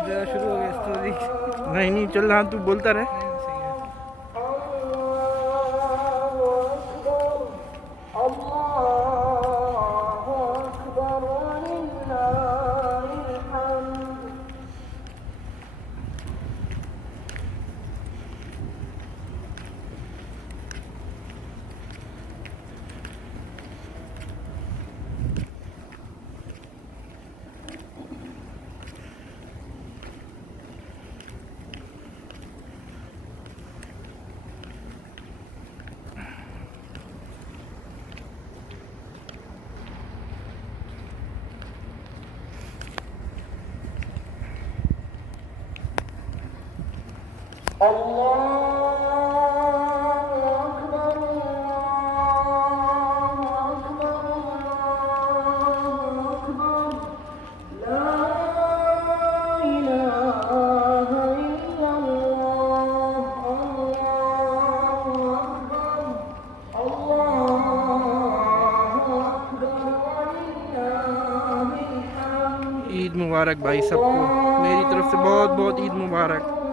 तेरा शुरू हो गया स्टोरी। नहीं नहीं चल रहा, तू बोलता रहे। सही है। ईद मुबारक भाई सबको, मेरी तरफ से बहुत बहुत ईद मुबारक।